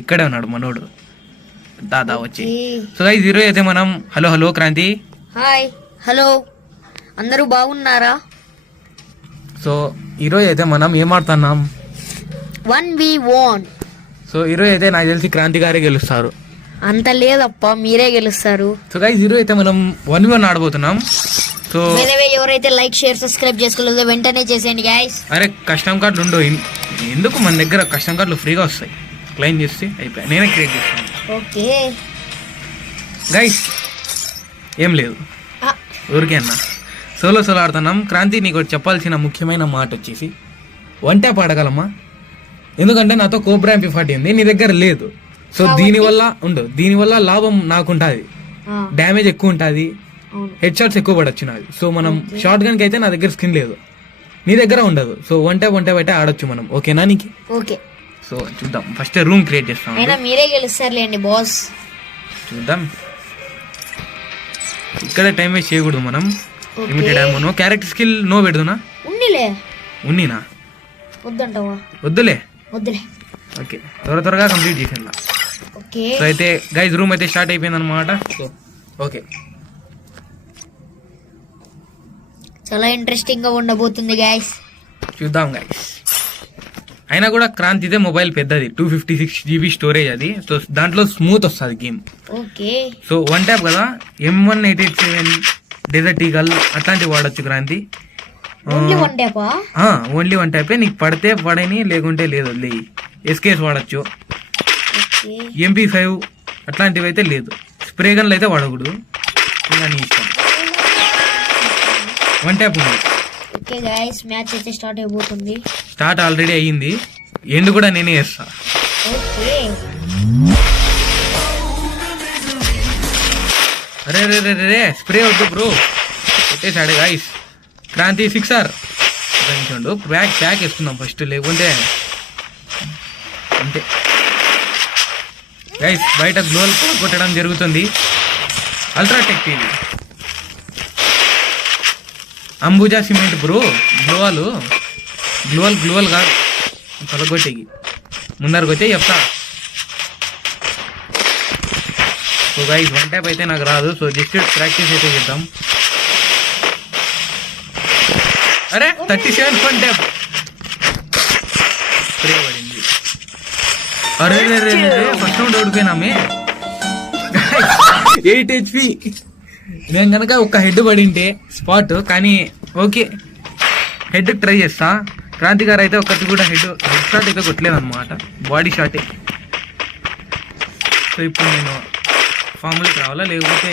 ఇక్కడే ఉన్నాడు మనోడు. దాదా వచ్చి. సో గైస్ ఈరోజు అయితే మనం హలో క్రాంతి. హాయ్ హలో, అందరూ బాగున్నారా? సో ఈరోజు అయితే మనం ఏం ఆడుతున్నాం? 1v1. సో ఈరోజు అయితే నాకు తెలిసి క్రాంతి గారే గెలుస్తారు. అంత లేదప్ప, మీరే గెలుస్తారు. సో గైస్ ఈరోజు అయితే మనం 1v1 ఆడబోతున్నాం. సో ఎవరైతే లైక్ షేర్ సబ్స్క్రైబ్ చేసుకోలేదో వెంటనే చేసేయండి గైస్. అరే కస్టమ్ కార్డులు ఉండవు ఎందుకు, మన దగ్గర కస్టమ్ కార్డులు ఫ్రీగా వస్తాయి. క్లెయిమ్ చేస్తే అయిపోయాయి, నేనే క్రియేట్ చేస్తాను. ఓకే గైస్ ఏం లేదు, ఊరికే అన్న సోలో ఆడుతున్నాం. క్రాంతి నీకు చెప్పాల్సిన ముఖ్యమైన మాట వచ్చేసి వన్ ట్యాప్ ఆడగలమా? ఎందుకంటే నాతో కోబ్రా MP40 ఉంది, నీ దగ్గర లేదు. సో దీనివల్ల లాభం నాకుంటుంది, డ్యామేజ్ ఎక్కువ ఉంటుంది, హెడ్ షాట్స్ ఎక్కువ పడచ్చు నాది. సో మనం షార్ట్ గన్ కి అయితే నా దగ్గర స్కిన్ లేదు, నీ దగ్గర ఉండదు. సో వన్ ట్యాప్ అయితే ఆడొచ్చు మనం. ఓకేనా నీకు? ఓకే. సో చూద్దాం, ఫస్ట్ రూమ్ క్రియేట్ చేస్తాం. మీరే గెలుస్తారులేండి బాస్. చూద్దాం, ఇక్కడ టైం వేస్ట్ చేయకూడదు మనం. Limited amount. క్యారెక్టర్ స్కిల్ నో పెడుతున్నా. ఉన్నీనా? వద్దులే. ఓకే, త్వరగా కంప్లీట్ చేసేలా. సో అయితే గైస్ రూమ్ అయితే స్టార్ట్ అయిపోయింది అనమాట. సో ఓకే, చాలా ఇంట్రెస్టింగ్ గా ఉండబోతుంది గైస్. చూద్దాం గైస్. అయినా కూడా క్రాంతిదే మొబైల్ పెద్దది, 256 GB స్టోరేజ్ అది. సో దాంట్లో స్మూత్ వస్తుంది game. Okay. So one tap కదా, M1887 డెజర్ట్ ఈగల్ అట్లాంటివి వాడచ్చు క్రాంతి. ఓన్లీ వన్ ట్యాపే, నీకు పడితే పడని, లేకుంటే లేదు. SKS వాడచ్చు, MP5 అట్లాంటివి అయితే లేదు. స్ప్రే గన్లు అయితే వాడకూడదు, ఇంకా నీ ఇష్టం. వన్ ట్యాప్ ఉంది. ఓకే గైస్, మ్యాచ్ అయితే స్టార్ట్ అయిపోతుంది. స్టార్ట్ ఆల్రెడీ అయ్యింది, ఎండ్ కూడా నేనే చేస్తా. ఓకే. అరే స్ప్రే వద్దు బ్రో, పెట్టేసాడు గైస్. క్రాంతి 6R ప్యాక్ వేసుకుందాం ఫస్ట్, లేకుంటే అంతే గైస్. బయట గ్లోవల్ కొట్టడం జరుగుతుంది. UltraTech TV, Ambuja cement bro. గ్లోవల్ కాదు, తలగొట్టేకి ముందరకు వచ్చే చెప్తా. సో గైస్ వన్ ట్యాప్ అయితే నాకు రాదు, సో జస్ట్ ప్రాక్టీస్ అయితే చేద్దాం. అరే 37 వన్ ట్యాప్ స్ప్రే పడింది. అరే ఫస్ట్ రౌండ్ ఓడిపోయినామే. 8 HP. నేను కనుక ఒక హెడ్ పడింటే స్పాట్, కానీ ఓకే హెడ్ ట్రై చేస్తా. క్రాంతి గారు అయితే ఒకటి కూడా హెడ్ షాట్ అయితే కొట్టలేదు అనమాట, బాడీ షాటే. సో ఇప్పుడు నేను ఫామ్లోకి రావాలా, లేకపోతే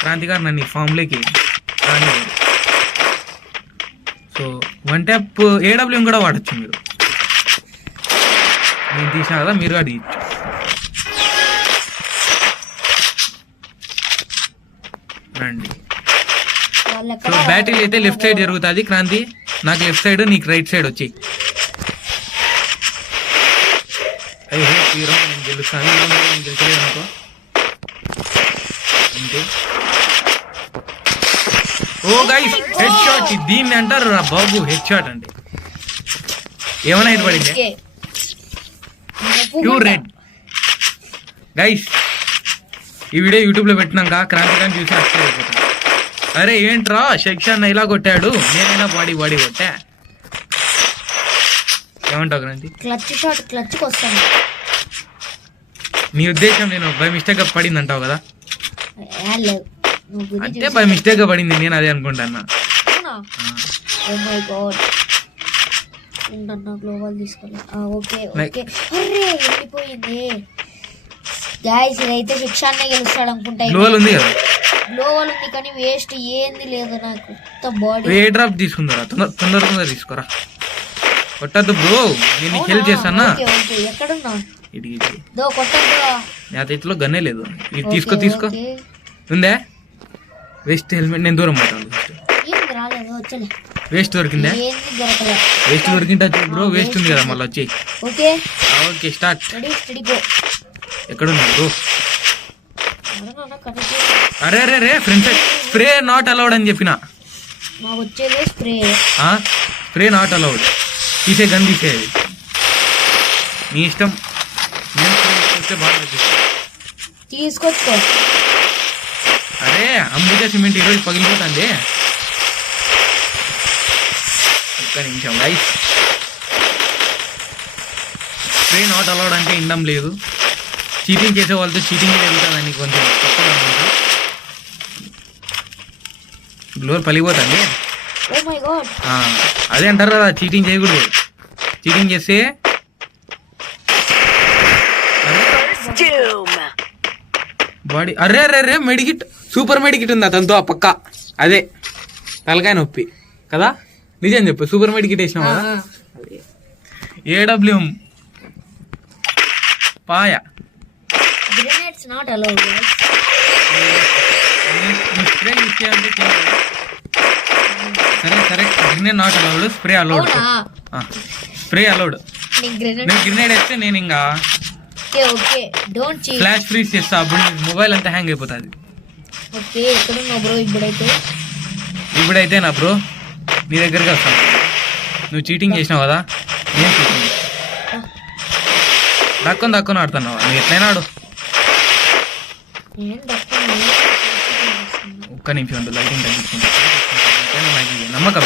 క్రాంతి గారు నన్ను ఫామ్లోకి రాని. సో వన్ ట్యాప్ AWM కూడా వాడచ్చు మీరు, నేను తీసినా కదా, మీరు కూడా తీయచ్చు. రండి. సో బ్యాటిల్ అయితే లెఫ్ట్ సైడ్ జరుగుతుంది క్రాంతి, నాకు లెఫ్ట్ సైడ్, నీకు రైట్ సైడ్ వచ్చి. నేను గెలుస్తాను, నేను గెలిచలేదు అనుకో అంతే. ఓ గైస్ హెడ్ షాట్, దీన్ని అంటారు రా బాబు హెడ్ షాట్ అంటే. ఏమైనా హెడ్ పడింది, ప్యూర్ రెడ్. గైస్ ఈ వీడియో యూట్యూబ్లో పెట్టినాక క్రాంతి కానీ చూసి ఆశ్చర్యపోతాను. అరే ఏంట్రా సెక్షన్ ఇలా కొట్టాడు, నేనైనా బాడీ కొట్టా. ఏమంటావు క్రాంతి? క్లచ్ వస్తాను. నీ ఉద్దేశం నేను బై మిస్టేక్ గా పడింది అంటావు కదా? అంటే బై మిస్టేక్ గా పడింది, నేను అదే అనుకుంటాను. గైస్ ఇదైతే శిక్షాన్నే గెలుస్తాడు అనుకుంటా. గ్లోవల్ ఉంది కదా, గ్లోవల్ ఉంది కానీ వేస్ట్ ఏంది లేదు నాకు. బాడీ ఏ డ్రాప్ తీసుకుందారా, తొందరగా తీసుకోరా. కొట్టద్దు బ్రో, నేను హెల్ప్ చేస్తానా. ఎక్కడున్నా? నా చేతిలో గన్నే లేదు. ఇది తీసుకో. ఉందా? వేస్ట్ హెల్మెట్ నేను దూరం పట్టాను. వేస్ట్ దొరికిందా? వేస్ట్ దొరికింటా బ్రో, వేస్ట్ ఉంది కదా మళ్ళీ వచ్చి. Okay start. ఎక్కడున్నా బ్రో? అరే ఫ్రెండ్స్, స్ప్రే నాట్ అలౌడ్ అని చెప్పిన. Spray not allowed. తీసే గన్ తీసేది నీ ఇష్టం. నేను వస్తే బాగా వచ్చేస్తాయి. తీసుకొచ్చుకో. అరే అంబుజా సిమెంట్ ఈరోజు పగిలిపోతుంది. ఒక్క నిమిషం గైస్. స్ప్రే నాట్ అలౌడ్ అంటే ఇండం లేదు. చీటింగ్ చేసే వాళ్ళతో చీటింగ్ జరుగుతుందని కొంచెం తప్పదు అనుకుంటా. గ్లోర్ పలిపోతుంది. Oh my god. అదే అంటారు కదా, చీటింగ్ చేయకూడదు. చీటింగ్ చేస్తే బాడీ అరే అరే అరే మెడికిట్, సూపర్ మెడికిట్ ఉంది అతనితో ఆ పక్క. అదే తలకాయ నొప్పి కదా, నిజం చెప్పు. సూపర్ మెడికిట్ వేసినావు కదా. AWM paya. Grenades not allowed. Spray use చేయాలంటే సరే సరే, grenade not allowed, spray allowed. Spray allowed. నేను గ్రెనేడ్ వేస్తే నేను ఇంకా okay don't cheat. Flash freeze చేస్తా, అప్పుడు మొబైల్ అంతా హ్యాంగ్ అయిపోతుంది. ఓకే ఎక్కడున్నావు బ్రో ఇప్పుడైతే నా బ్రో నీ దగ్గరికి వస్తాను. నువ్వు చీటింగ్ చేసినావు కదా, నేను చీటింగ్ దక్కుని ఆడుతున్నావా? నువ్వు ఎట్లయినా ఆడు. ఒక్క నిమిషం ఉండు, లైటింగ్ తగ్గించుకుంటా. నాకు నమ్మకం.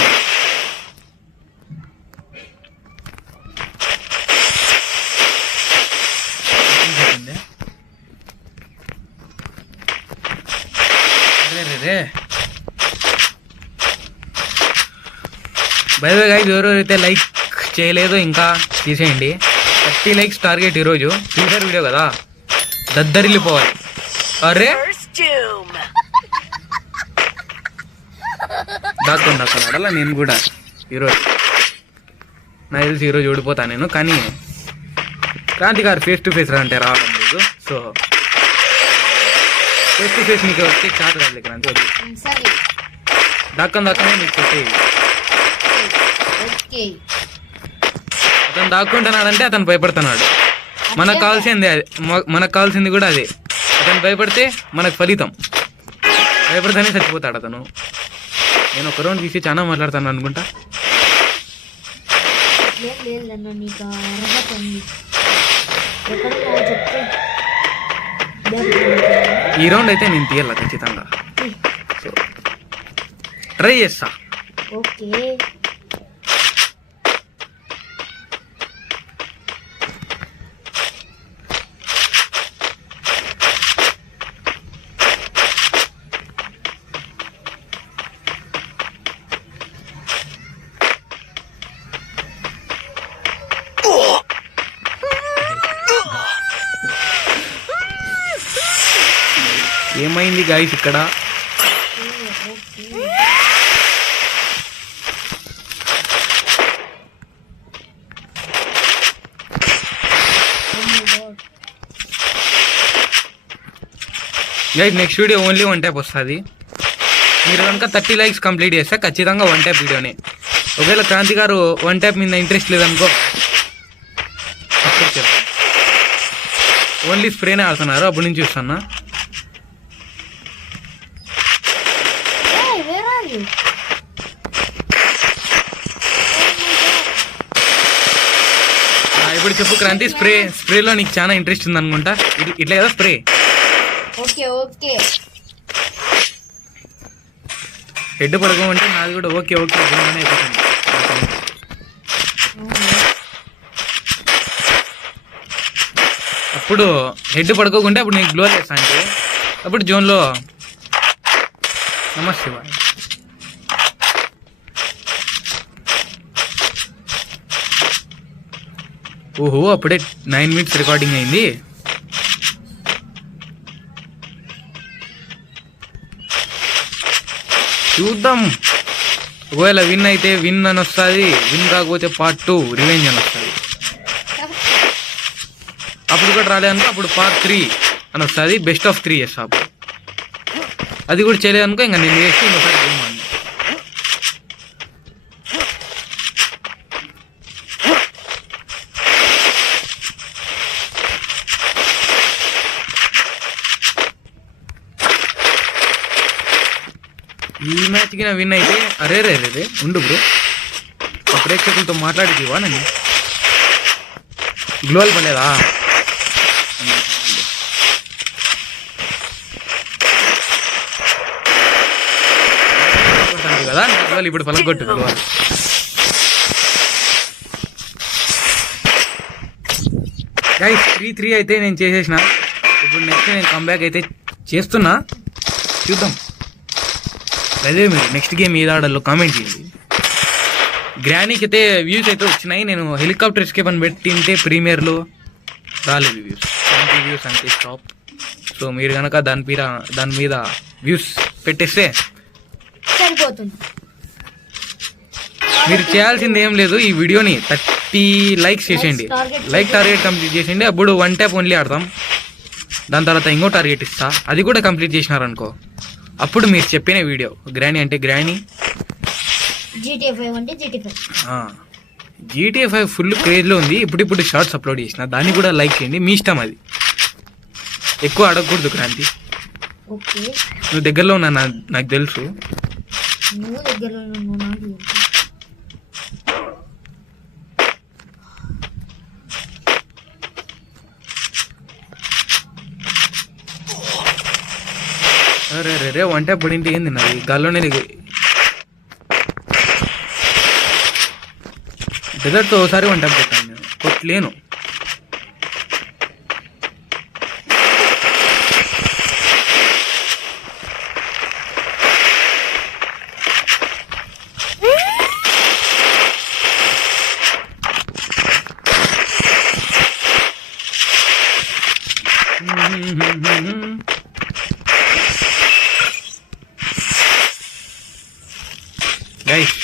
బై ద వే గైస్, ఎవరెవరైతే లైక్ చేయలేదో ఇంకా తీసేయండి. 30 లైక్స్ టార్గెట్ ఈరోజు. టీజర్ వీడియో కదా, దద్దరిల్లిపోవాలి. అరే దాక్కుండా అక్కడ ఆడాల నేను కూడా ఈరోజు. నాకు తెలిసి ఈరోజు ఓడిపోతాను నేను. కానీ క్రాంతి గారు ఫేస్ టు ఫేస్ అంటే రావడం లేదు. సో ఫేస్ టు ఫేస్ నీకు వచ్చే చాట్ కాదు క్రాంతి. దక్కనే నీకు కొట్టి అతను దాక్కుంటున్నాడంటే అతను భయపడుతున్నాడు. మనకు కావాల్సింది కూడా అదే. అతను భయపడితే మనకు ఫలితం. భయపడితేనే చచ్చిపోతాడు అతను. నేను ఒక రౌండ్ తీసి చాలా మాట్లాడతాను అనుకుంటా. ఈ రౌండ్ అయితే నేను తీయాల ఖచ్చితంగా. సో ట్రై చేస్తా. ఓకే ఏమైంది గాయస్ ఇక్కడ? Guys next video only 1 tap వస్తుంది. మీరు కనుక 30 లైక్స్ కంప్లీట్ చేస్తే ఖచ్చితంగా 1 ట్యాప్ వీడియోనే. ఒకవేళ క్రాంతి గారు 1 ట్యాప్ మీద ఇంట్రెస్ట్ లేదనుకో, ఓన్లీ స్ప్రేనే ఆడుతున్నారు. అప్పటి నుంచి చూస్తున్నా. ఇప్పుడు చెప్పు క్రాంతి, స్ప్రేలో నీకు చాలా ఇంట్రెస్ట్ ఉంది అనుకుంటా. ఇట్లా కదా స్ప్రే. ఓకే ఓకే హెడ్ పడుకోమంటే నాది కూడా ఓకే ఓకే అయిపోతుంది. అప్పుడు హెడ్ పడుకోకుంటే అప్పుడు నీకు గ్లో చేస్తా అంటే అప్పుడు జోన్లో నమస్తే. ఓహో అప్పుడే 9 మినిట్స్ రికార్డింగ్ అయింది. చూద్దాం. ఒకవేళ విన్ అయితే విన్ అని వస్తుంది, విన్ కాకపోతే పార్ట్ 2 రివెంజ్ అని వస్తుంది. అప్పుడు కూడా రాలేదనుకో అప్పుడు పార్ట్ 3 అని వస్తుంది. బెస్ట్ ఆఫ్ 3 చేస్తా. అప్పుడు అది కూడా చేయలేదనుకో ఇంకా నేను వేసి ఇంకోసారి గేమ్ ఆడినా. ఈ మ్యాచ్కి నా విన్ అయితే అరే ఉండు బ్రో, ప్రేక్షకులతో మాట్లాడితివా నన్ను. గ్లోవల్ పడలేదా? కదా ఇప్పుడు పలగొట్టు గైస్ 3-3 అయితే నేను చేసేసిన. ఇప్పుడు నెక్స్ట్ నేను కంబ్యాక్ అయితే చేస్తున్నా, చూద్దాం. అదే మీరు నెక్స్ట్ గేమ్ ఏది ఆడాలో కామెంట్ చేయండి. గ్రానీకి అయితే వ్యూస్ అయితే వచ్చినాయి. నేను హెలికాప్టర్ ఎస్కేప్ అని పెట్టింటే ప్రీమియర్లో రాలేదు వ్యూస్, 20 వ్యూస్ అంతే స్టాప్. సో మీరు కనుక దాని మీద వ్యూస్ పెట్టేస్తే సరిపోతుంది. మీరు చేయాల్సింది ఏం లేదు, ఈ వీడియోని 30 లైక్స్ చేసేయండి. లైక్ టార్గెట్ కంప్లీట్ చేసేయండి. అప్పుడు 1 ట్యాప్ ఓన్లీ ఆడతాం. దాని తర్వాత ఇంకో టార్గెట్ ఇస్తా, అది కూడా కంప్లీట్ చేసినారనుకో అప్పుడు మీరు చెప్పిన వీడియో గ్రానీ అంటే గ్రానీ, GTA 5 అంటే GTA 5. GTA 5 ఫుల్ క్రేజ్లో ఉంది. ఇప్పుడు షార్ట్స్ అప్లోడ్ చేసిన, దాన్ని కూడా లైక్ చేయండి. మీ ఇష్టం, అది ఎక్కువ అడగకూడదు క్రాంతి. ఓకే, నువ్వు దగ్గరలో ఉన్నా నాకు తెలుసు. నువ్వు దగ్గరలో ఉన్నావు నాకు తెలుసు. అరే రే రే వంట పడింటే ఏంది నాది గాల్లోనే డెజర్ట్తో ఒకసారి వంట పెట్టాను, నేను కొట్టలేను. గైస్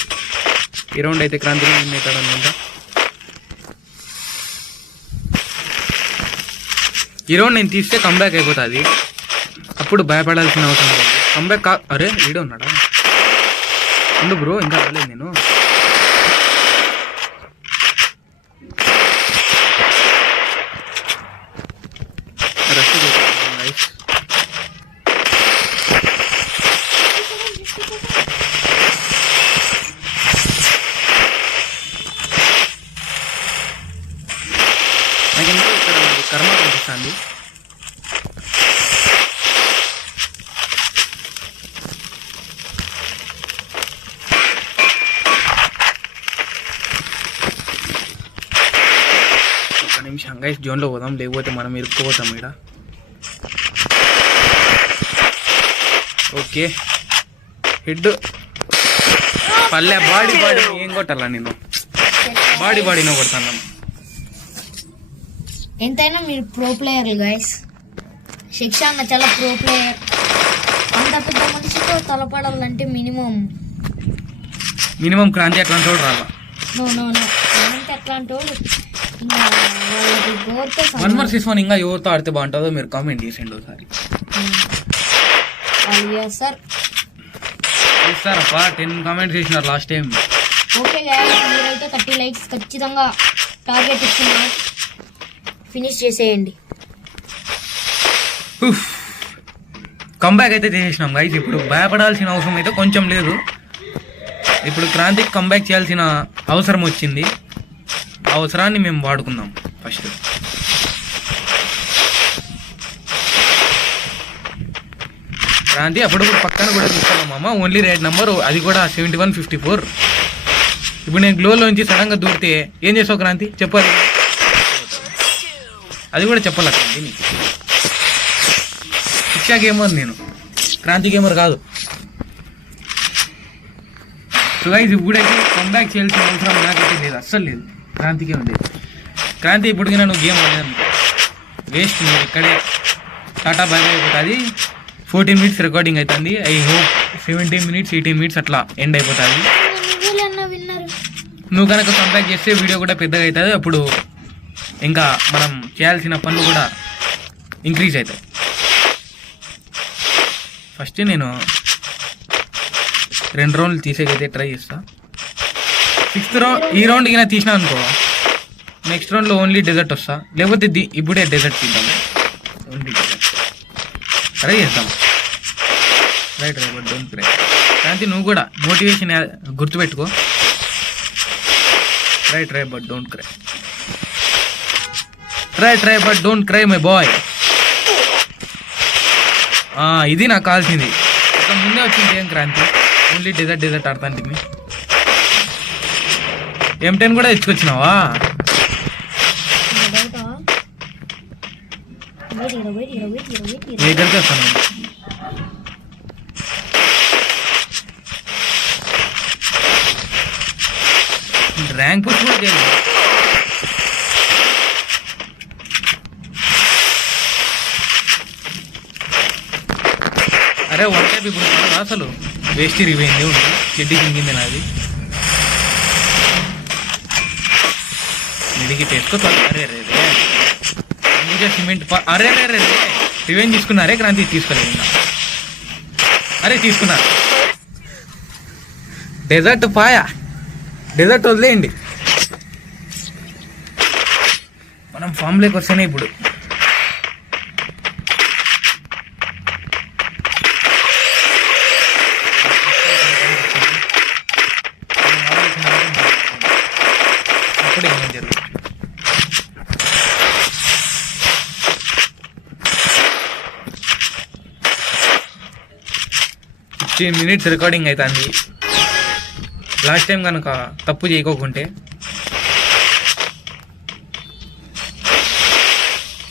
ఈ రౌండ్ అయితే క్రాంతిలో విన్ అవుతాడు అనుకుంటా. ఈ రౌండ్ నేను తీస్తే కంబ్యాక్ అయిపోతుంది, అప్పుడు భయపడాల్సిన అవసరం లేదు. కంబ్యాక్ అరే వీడియో ఉన్నాడా? ఉండు బ్రో, ఇంకా రాలేదు నేను. గైస్ నాకెందుకు ఇక్కడ కర్మ కనిపిస్తుంది. ఒక్క నిమిషం గైస్, జోన్లో పోదాం, లేకపోతే మనం ఇరుక్కుపోతాం ఇక్కడ. ఓకే, హెడ్ పల్లె బాడీ ఏం కొట్టాలా నేను? బాడీనో కొడతాను. ఎంతైనా మీరు ప్రో ప్లేయర్ గైస్. శిక్ష అన్న చాలా ప్రో ప్లేయర్. అంత పెద్ద మనిషితో తలపడాలంటే మినిమం క్రాంతి అట్లాంటి వాడు రాలా. క్రాంతి అట్లాంటి వాడు 1 vs 1 ఇంకా ఎవరితో ఆడితే బాగుంటుందో మీరు కామెంట్ చేసేయండి ఒకసారి. సార్ అప్ప 10 కామెంట్స్ చేసినారు లాస్ట్ టైం. ఓకే గైస్, మీరైతే 30 లైక్స్ ఖచ్చితంగా టార్గెట్ ఇస్తున్నారు, ఫినిష్ చేసేయండి. కంబ్యాక్ అయితే చేసేసినాం గైస్. ఇప్పుడు భయపడాల్సిన అవసరం అయితే కొంచెం లేదు. ఇప్పుడు క్రాంతికి కంబ్యాక్ చేయాల్సిన అవసరం వచ్చింది. ఆ అవసరాన్ని మేము వాడుకుందాం ఫస్ట్. క్రాంతి అప్పుడప్పుడు పక్కన కూడా తీసుకున్నామమ్మ, ఓన్లీ రైట్ నెంబర్, అది కూడా 7154. ఇప్పుడు నేను గ్లోలోంచి సడన్గా దూరితే ఏం చేసావు క్రాంతి చెప్పాలి, అది కూడా చెప్పాలి క్రాంతి నీకు. శిక్షా గేమర్ నేను, క్రాంతి గేమర్ కాదు. సో గైస్ ఇప్పుడైతే కంబ్యాక్ చేయాల్సిన అవసరం నాకైతే లేదు, అస్సలు లేదు. క్రాంతికే ఉండేది. క్రాంతి ఇప్పటికీ నువ్వు గేమ్ ఆడలేదు, వేస్ట్. మీరు ఇక్కడే టాటా బై అయిపోతుంది. 14 minutes రికార్డింగ్ అవుతుంది. ఐ హోప్ 17 minutes 18 minutes అట్లా ఎండ్ అయిపోతుంది. నువ్వు కనుక కంబ్యాక్ చేస్తే వీడియో కూడా పెద్దగా అవుతుంది. అప్పుడు ఇంకా మనం చేయాల్సిన పనులు కూడా ఇంక్రీజ్ అవుతాయి. ఫస్ట్ నేను 2 రౌండ్లు తీసేకైతే ట్రై చేస్తా. 6th రౌండ్ ఈ రౌండ్ కింద తీసినా అనుకో, నెక్స్ట్ రౌండ్లో ఓన్లీ డెజర్ట్ వస్తా. లేకపోతే ఇప్పుడే డెజర్ట్ తీద్దాం, ఓన్లీ డెజర్ట్ ట్రై చేద్దాం. Right but don't cry. Kranthi నువ్వు కూడా మోటివేషన్ గుర్తుపెట్టుకో. Right but don't cry. Try but don't cry my boy. ఇది నాకు కావాల్సింది. ఇక ముందే వచ్చింది ఏం క్రాంతి, ఓన్లీ డెజర్ట్ ఆడతాను. M10 కూడా తెచ్చుకొచ్చినావా? దగ్గరికి వస్తాను. ర్యాంక్ పుష్ కూడా చేయలేదు. అరే వన్ టైప్ ఇప్పుడు కాదు అసలు, వేస్ట్ రివైంది ఉంది, చెడ్డి కింగింది నాది. మిడికి తెచ్చుకో. అరే రే అంబుజా సిమెంట్ అరే రే రే రివెంజ్ తీసుకున్నారే క్రాంతి, తీసుకోలేదు ఇంకా. అరే తీసుకున్నా. డెజర్ట్ పాయా, డెజర్ట్ వదిలేయండి. మనం ఫామ్లోకి వస్తేనే ఇప్పుడు. అప్పుడు ఏమేం జరుగుతుంది? 15 minutes రికార్డింగ్ అవుతుంది. లాస్ట్ టైం కనుక తప్పు చేయకోకుంటే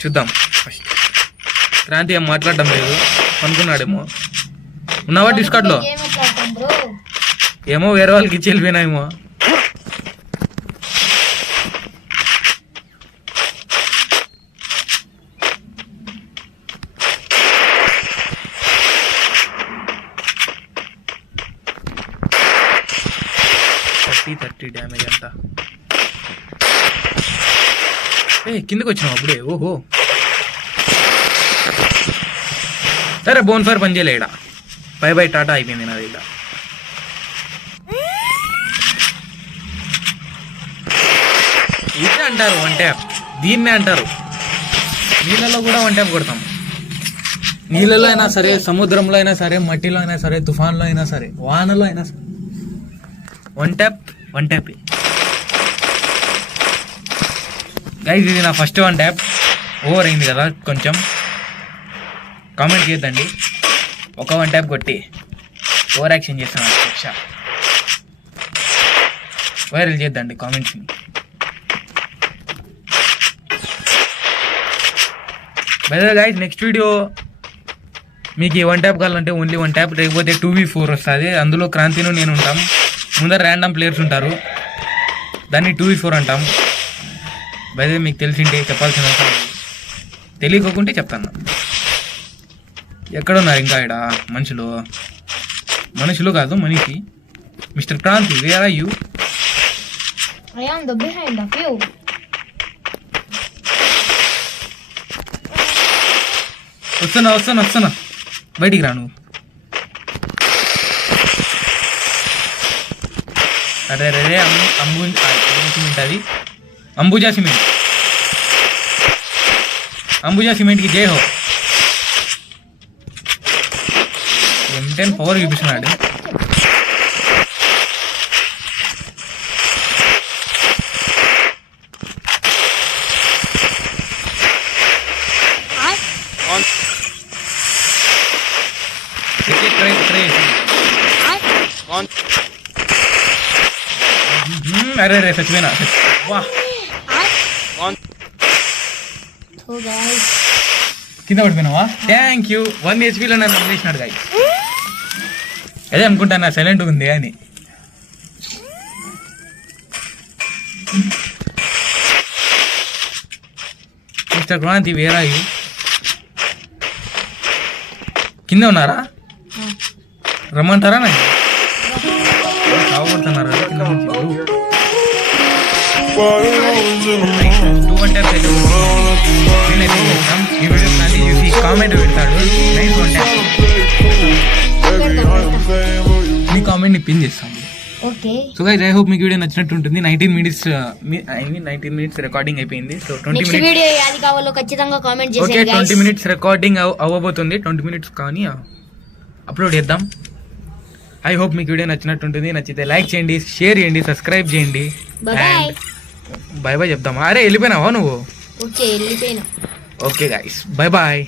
చూద్దాం. ఫస్ట్ క్రాంతి ఏం మాట్లాడడం లేదు, అనుకున్నాడేమో. ఉన్నావా డిస్కార్డ్లో? ఏమో వేరే వాళ్ళకి ఇచ్చి వెళ్ళిపోయినాయేమో. థర్టీ డ్యామేజ్ అంతా. కిందకి వచ్చినావు అప్పుడే? ఓహో సరే, బోన్ ఫైర్ పని చేయలే ఇక్కడ. బై టాటా అయిపోయింది నాది ఇక్కడ. ఇదే అంటారు వన్ ట్యాప్, దీన్నే అంటారు. నీళ్ళలో కూడా వన్ ట్యాప్ కొడతాం. నీళ్ళలో అయినా సరే, సముద్రంలో అయినా సరే, మట్టిలో అయినా సరే, తుఫాన్లో అయినా సరే, వానలో అయినా సరే, వన్ ట్యాప్ గైస్. ఇది నా ఫస్ట్ వన్ ట్యాప్. ఓవర్ అయింది కదా కొంచెం. కామెంట్ చేద్దండి, ఒక వన్ ట్యాప్ కొట్టి ఓవర్ యాక్షన్ చేస్తున్నాను. శిక్ష వైరల్ చేద్దండి కామెంట్స్ని. By the way guys, next video మీకు ఈ వన్ ట్యాప్ కావాలంటే ఓన్లీ వన్ ట్యాప్, లేకపోతే 2v4 వస్తుంది. అందులో క్రాంతిను నేను ఉంటాం. ముందర ర్యాండమ్ ప్లేయర్స్ ఉంటారు, దాన్ని 2v4 అంటాం. బై ద వే మీకు తెలిసింటే చెప్పాల్సిన అవసరం లేదు, తెలియకోకుంటే చెప్తాను. ఎక్కడున్నారు ఇంకా ఇక్కడ మనుషులు కాదు మనిషి. Mister Kranthi, where are you? I am the behind of you. వస్తున్నా బయటికి రా నువ్వు. అరే రే అది అంబుజా సిమెంట్కి జై హో. M10 పవర్ చూపిస్తున్నాడు. అరే రే సచివేనా? కింద పడిపోయినావా? Thank you. 1 HP నన్ను వదిలేసినాడు గాయ. అదే అనుకుంటాను సైలెంట్ ఉంది అని. Mister Kranthi, where are you? కింద ఉన్నారా? రమ్మంటారా? నాకు కావడుతున్నారా కింద నుంచి? ఈ వీడియో చూసి కామెంట్ పెడతాడు, నైస్ వన్ ట్యాప్. మీ కామెంట్ని పిన్ చేస్తాము. సో గైస్, ఐ హోప్ మీకు వీడియో నచ్చినట్టు ఉంటుంది. 19 minutes రికార్డింగ్ అయిపోయింది. సో 20 minutes రికార్డింగ్ అవ్వబోతుంది. 20 minutes కానీ అప్లోడ్ చేద్దాం. ఐ హోప్ మీకు వీడియో నచ్చినట్టు ఉంటుంది. నచ్చితే లైక్ చేయండి, షేర్ చేయండి, సబ్స్క్రైబ్ చేయండి. బై చెప్దామా? అరే వెళ్ళిపోయినావా నువ్వు? ఓకే వెళ్ళిపోయినా. Okay guys, bye bye.